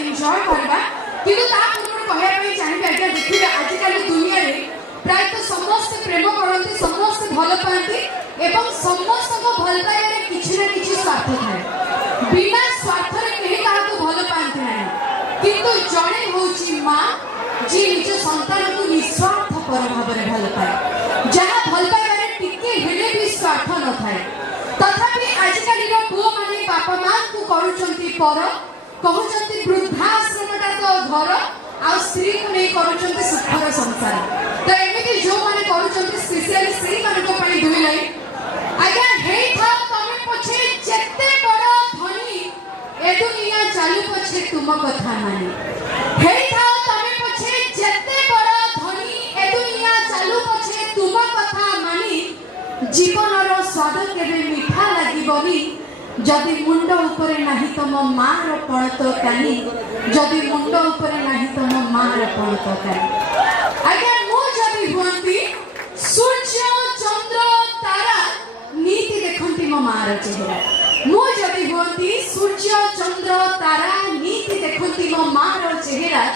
enjoy करबा किंतु ता पूर्व कहया पई चाहिबे आज्ञा देखिबे आजिकल दुनिया रे प्राय तो समस्त प्रेम करती समस्त भल पाती एवं समस्त को भल पाइबारे किछि ना किछि स्वार्थ थाए बिना स्वार्थ रे केही काहाको भल पाती नाही किंतु जणे होची मां जी निज संतान को निस्वार्थ पर भाबरे भल पाए जहा भल पाइबारे टिके हेले भी स्वार्थ न थाए तथापि आजिकल रो पुओ माने बापा मां को करूचंती पर कहउचंती वृद्धाश्रमटा तो घर आ स्त्री को नहीं करूचंती सुखर संसार तो एमिति जो माने करूचंती स्पेशली स्त्री माने को पई दुई लाई आज्ञा हेई था तमे पछे जेते बड़ धनी ए दुनिया चालू पछे तुम कथा माने हेई था तमे पछे जेते बड़ धनी ए दुनिया चालू पछे तुम कथा माने जीवन रो स्वाद केबे मीठा लागिबनी जदि मुंड ऊपर नाही तो मो मां रो पणत कानी जदि मुंड ऊपर नाही तो मो मां रो पणत कानी आज्ञा मो जदि हुंती सूर्य चंद्र तारा नीति देखंती मो मां रो चेहरा मो जदि हुंती सूर्य चंद्र तारा नीति देखंती मो मां रो चेहरा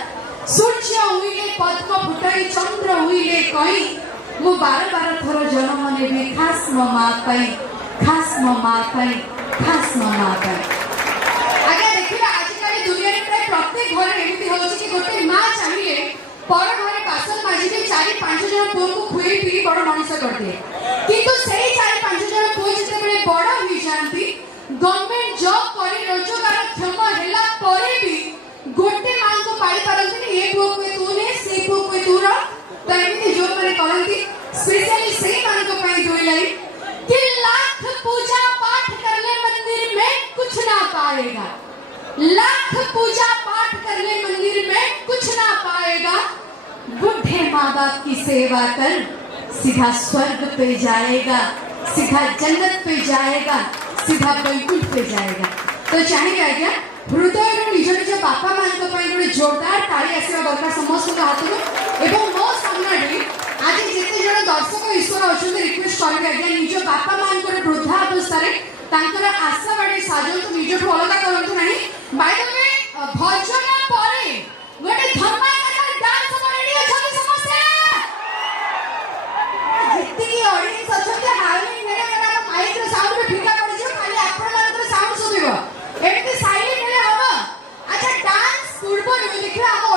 सूर्य हुईले पद्म फुटाई चंद्र हुईले कई मो 12 थर जन्म नेबी खास मो मां पाई खास मो मां पाई खास मामा पर आगे देखिबा आजिकल दुनिया रे प्राय प्रत्येक घर एमिति होछि कि गोटे मां चाहिए पर घरे बासन माजिबे 4-5 जन पुओ को खुई पी बड़ मनुष्य कर दे किंतु सेही 4-5 जन पुओ जते बेले बड़ होई जानती गवर्नमेंट जॉब करे रोजगार क्षम हेला परे भी गोटे मां को पाई परंती ए पुओ को तू ने से पुओ को तू रो त एमिति जो माने करंती स्पेशली सेही मान को पाई दोई लाई कि लाख पूजा पाठ कर ले मंदिर में कुछ ना पाएगा लाख पूजा पाठ कर ले मंदिर में कुछ ना पाएगा बुढ़े माँ बाप की सेवा कर सीधा स्वर्ग पे जाएगा सीधा जन्नत पे जाएगा सीधा वैकुंठ पे जाएगा तो चाहिए आज्ञा हृदय निज निज बापा मां को पई गोटे जोरदार ताली आसीबा दरकार समस्त को हाथ एवं मो सामने आज जिते जन दर्शक ईश्वर अच्छे रिक्वेस्ट करेंगे आज्ञा निज बापा मां वृद्धा अवस्था आशा बाड़ी साजंतु निज अलग करंतु नहीं बाय द वे भजन परे गोटे धर्मात्मक डांस रेडी अछन समस्या जितकी ऑडियंस अछन हाउलिंग नेले मेरा माइक रो साउंड में फिका पड़ जो खाली आपण मानकर साउंड सुनिबो एमती साइलेंट हेले हबो अच्छा डांस पूर्व देखिबा हम